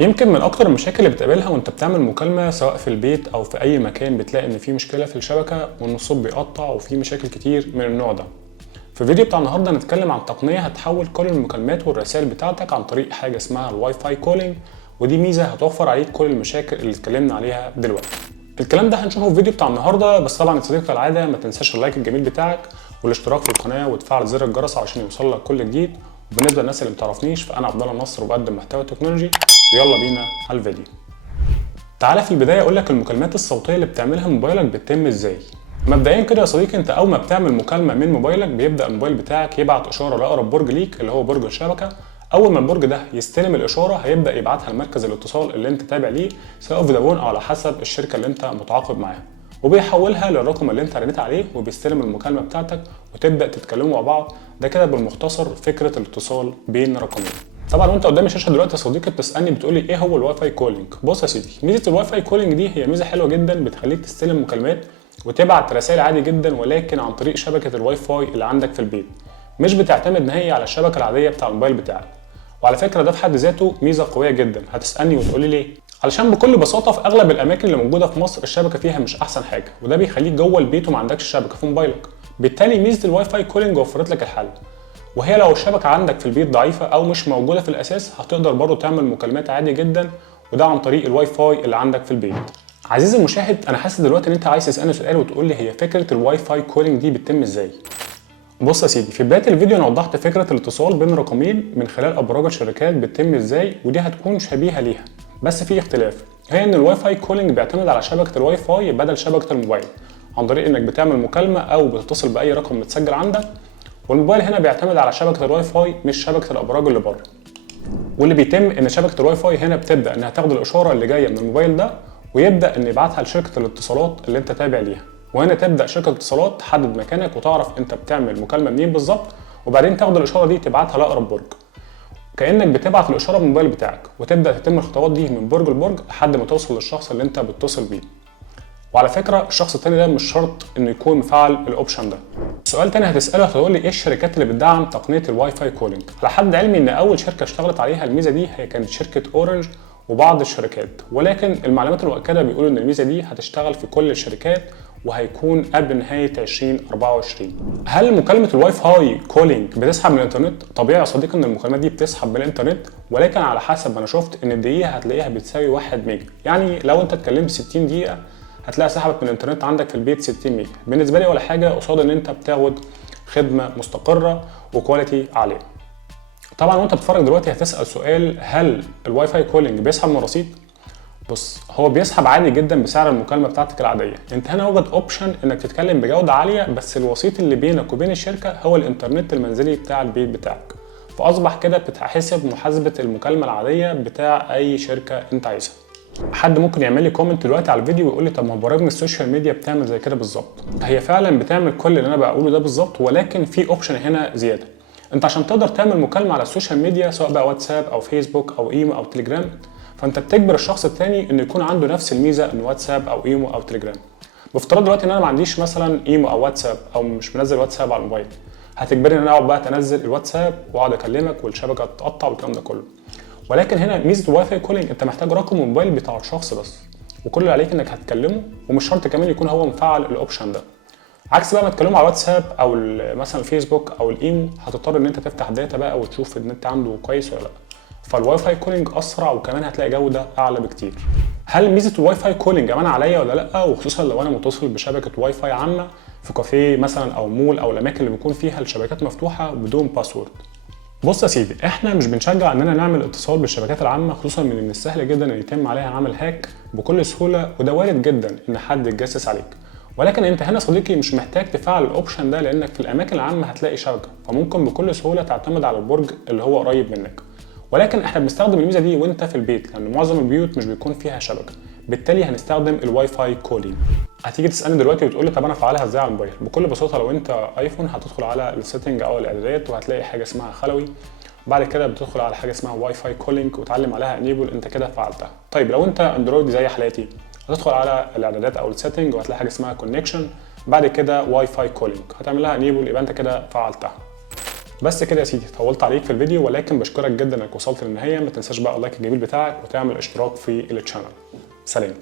يمكن من اكتر المشاكل اللي بتقابلها وانت بتعمل مكالمه سواء في البيت او في اي مكان بتلاقي ان في مشكله في الشبكه وان الصوت بيقطع وفي مشاكل كتير من النوع ده. في الفيديو بتاع النهارده هنتكلم عن تقنيه هتحول كل المكالمات والرسائل بتاعتك عن طريق حاجه اسمها الواي فاي كولينج، ودي ميزه هتوفر عليك كل المشاكل اللي اتكلمنا عليها دلوقتي. الكلام ده هنشوفه في الفيديو بتاع النهارده، بس طبعا يا صديقي كالعاده ما تنساش اللايك الجميل بتاعك والاشتراك في القناه وتفعل زر الجرس عشان يوصلك كل جديد. وبالنسبه للناس اللي متعرفنيش فانا عبد الله نصر وبقدم محتوى تكنولوجي، ويلا بينا على الفيديو. تعالى في البدايه اقول لك المكالمات الصوتيه اللي بتعملها من موبايلك بتتم ازاي. مبدئيا كده يا صديقي، انت اول ما بتعمل مكالمه من موبايلك بيبدا الموبايل بتاعك يبعت اشاره لاقرب برج ليك اللي هو برج الشبكه. اول ما البرج ده يستلم الاشاره هيبدا يبعتها لمركز الاتصال اللي انت تابع ليه، سواء فودافون او على حسب الشركه اللي انت متعاقد معاها، وبيحولها للرقم اللي انت رنيت عليه وبيستلم المكالمه بتاعتك وتبدا تتكلموا مع بعض. ده كده بالمختصر فكره الاتصال بين رقمين. طبعا وانت قدام الشاشه دلوقتي يا صديقي بتسالني بتقول لي ايه هو الواي فاي كولينج. بص يا سيدي، ميزه الواي فاي كولينج دي هي ميزه حلوه جدا بتخليك تستلم مكالمات وتبعت رسائل عادي جدا، ولكن عن طريق شبكه الواي فاي اللي عندك في البيت، مش بتعتمد نهائي على الشبكه العاديه بتاع الموبايل بتاعك. وعلى فكره ده في حد ذاته ميزه قويه جدا. هتسالني وتقول لي ليه؟ علشان بكل بساطه في اغلب الاماكن اللي موجوده في مصر الشبكه فيها مش احسن حاجه، وده بيخليك جوه البيت وما عندكش شبكه في موبايلك. بالتالي ميزه الواي فاي كولينج وفرت لك الحل، وهي لو الشبكه عندك في البيت ضعيفه او مش موجوده في الاساس هتقدر برضو تعمل مكالمات عادي جدا، وده عن طريق الواي فاي اللي عندك في البيت. عزيزي المشاهد، انا حاسس دلوقتي ان انت عايز تسالني سؤال وتقول لي هي فكره الواي فاي كولينج دي بتتم ازاي. بص يا سيدي، في بدايه الفيديو انا وضحت فكره الاتصال بين رقمين من خلال ابراج الشركات بتتم ازاي، ودي هتكون شبيهه ليها، بس في اختلاف، هي ان الواي فاي كولينج بيعتمد على شبكه الواي فاي بدل شبكه الموبايل، عن طريق انك بتعمل مكالمه او بتتصل باي رقم متسجل عندك، والموبايل هنا بيعتمد على شبكه الواي فاي مش شبكه الابراج اللي بره. واللي بيتم ان شبكه الواي فاي هنا بتبدا انها تاخد الاشاره اللي جايه من الموبايل ده ويبدا ان يبعتها لشركه الاتصالات اللي انت تابع ليها، وهنا تبدا شركه الاتصالات تحدد مكانك وتعرف انت بتعمل مكالمه منين بالظبط، وبعدين تاخد الاشاره دي تبعتها لاقرب برج، كانك بتبعت الاشاره من الموبايل بتاعك، وتبدا تتم الخطوات دي من برج لبرج لحد ما توصل للشخص اللي انت بتتصل بيه. وعلى فكره الشخص التاني ده مش شرط انه يكون مفعل الاوبشن ده. سؤال تاني هتساله هتقول لي ايه الشركات اللي بتدعم تقنيه الواي فاي كولينج. على حد علمي ان اول شركه اشتغلت عليها الميزه دي هي كانت شركه اورنج وبعض الشركات، ولكن المعلومات المؤكده بيقولوا ان الميزه دي هتشتغل في كل الشركات وهيكون قبل نهايه 2024. هل مكالمه الواي فاي كولينج بتسحب من الانترنت؟ طبيعي يا صديقي ان المكالمات دي بتسحب من الانترنت، ولكن على حسب ما انا شفت ان الدقيقه هتلاقيها بتساوي 1 ميجا، يعني لو انت اتكلمت 60 دقيقه هتلاقي سحبت من الانترنت عندك في البيت 60 ميجا. بالنسبه لي ولا حاجه قصاد ان انت بتاخد خدمه مستقره وكواليتي عاليه. طبعا وانت بتتفرج دلوقتي هتسال سؤال، هل الواي فاي كولينج بيسحب من الرصيد؟ بص، هو بيسحب عادي جدا بسعر المكالمه بتاعتك العاديه. انت هنا وجد اوبشن انك تتكلم بجوده عاليه، بس الوسيط اللي بينك وبين الشركه هو الانترنت المنزلي بتاع البيت بتاعك، فاصبح كده بتحسب محاسبه المكالمه العاديه بتاع اي شركه انت عايزها. حد ممكن يعمل لي كومنت دلوقتي على الفيديو ويقول لي طب ما برامج السوشيال ميديا بتعمل زي كده بالظبط. هي فعلا بتعمل كل اللي انا بقوله ده بالظبط، ولكن في اوبشن هنا زياده. انت عشان تقدر تعمل مكالمه على السوشيال ميديا سواء بقى واتساب او فيسبوك او ايمو او تليجرام، فانت بتجبر الشخص الثاني انه يكون عنده نفس الميزه من واتساب او ايمو او تليجرام. بافتراض دلوقتي ان انا ما عنديش مثلا ايمو او واتساب او مش منزل واتساب على الموبايل، هتجبرني ان انا اقعد بقى انزل الواتساب واقعد اكلمك والشبكه تتقطع والكلام ده كله. ولكن هنا ميزه الواي فاي كولينج انت محتاج رقم الموبايل بتاع الشخص بس، وكل اللي عليك انك هتكلمه، ومش شرط كمان يكون هو مفعل الاوبشن ده. عكس بقى ما تكلمه على الواتساب او مثلا الفيسبوك او الايمو، هتضطر ان انت تفتح داتا بقى وتشوف النت عنده كويس ولا لا. فالواي فاي كولينج اسرع وكمان هتلاقي جوده اعلى بكتير. هل ميزه الواي فاي كولينج امان عليا ولا لا، وخصوصا لو انا متصل بشبكه واي فاي عامه في كافيه مثلا او مول او الاماكن اللي بيكون فيها الشبكات مفتوحه بدون باسورد؟ بص يا سيدي، احنا مش بنشجع اننا نعمل اتصال بالشبكات العامه، خصوصا من السهل جدا ان يتم عليها عمل هاك بكل سهوله، وده وارد جدا ان حد يتجسس عليك. ولكن انت هنا صديقي مش محتاج تفعل الاوبشن ده، لانك في الاماكن العامه هتلاقي شبكه، فممكن بكل سهوله تعتمد على البرج اللي هو قريب منك. ولكن احنا بنستخدم الميزه دي وانت في البيت، لان معظم البيوت مش بيكون فيها شبكه، بالتالي هنستخدم الواي فاي كولينج. هتيجي تسالني دلوقتي وتقول لي طب انا افعلها ازاي على الموبايل؟ بكل بساطه لو انت ايفون هتدخل على السيتنج او الاعدادات وهتلاقي حاجه اسمها خلوي، بعد كده بتدخل على حاجه اسمها واي فاي كولينج وتعلم عليها انيبل، انت كده فعلتها. طيب لو انت اندرويد زي حالاتي هتدخل على الاعدادات او السيتنج وهتلاقي حاجه اسمها كونكشن، بعد كده واي فاي كولينج هتعمل لها انيبل، يبقى انت كده فعلتها. بس كده يا سيدي، طولت عليك في الفيديو ولكن بشكرك جدا انك وصلت للنهايه. ما تنساش بقى اللايك الجميل بتاعك وتعمل اشتراك في الشانل. سلام.